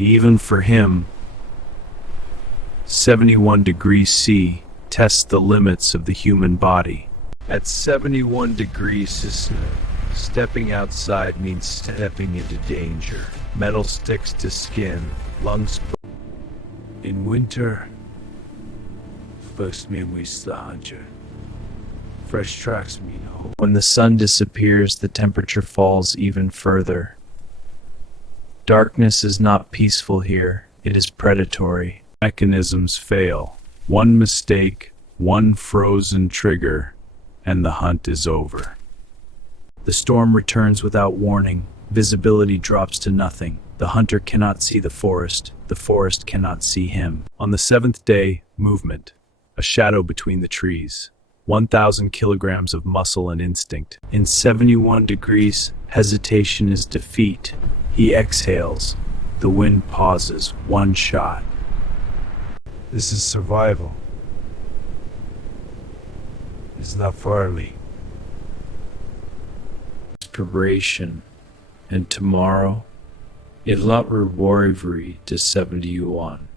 Even for him, 71 degrees C tests the limits of the human body. At 71 degrees, stepping outside means stepping into danger. Metal sticks to skin, lungs. In winter, first means the hunter. Fresh tracks mean hope. When the sun disappears, the temperature falls even further. Darkness is not peaceful here, it is predatory. Mechanisms fail. One mistake, one frozen trigger, and the hunt is over. The storm returns without warning. Visibility drops to nothing. The hunter cannot see the forest cannot see him. On the seventh day, movement. A shadow between the trees. 1,000 kilograms of muscle and instinct. In 71 degrees, hesitation is defeat. He exhales. The wind pauses. One shot. This is survival. It's not farley. Inspiration. And tomorrow, il la revoirai de 71.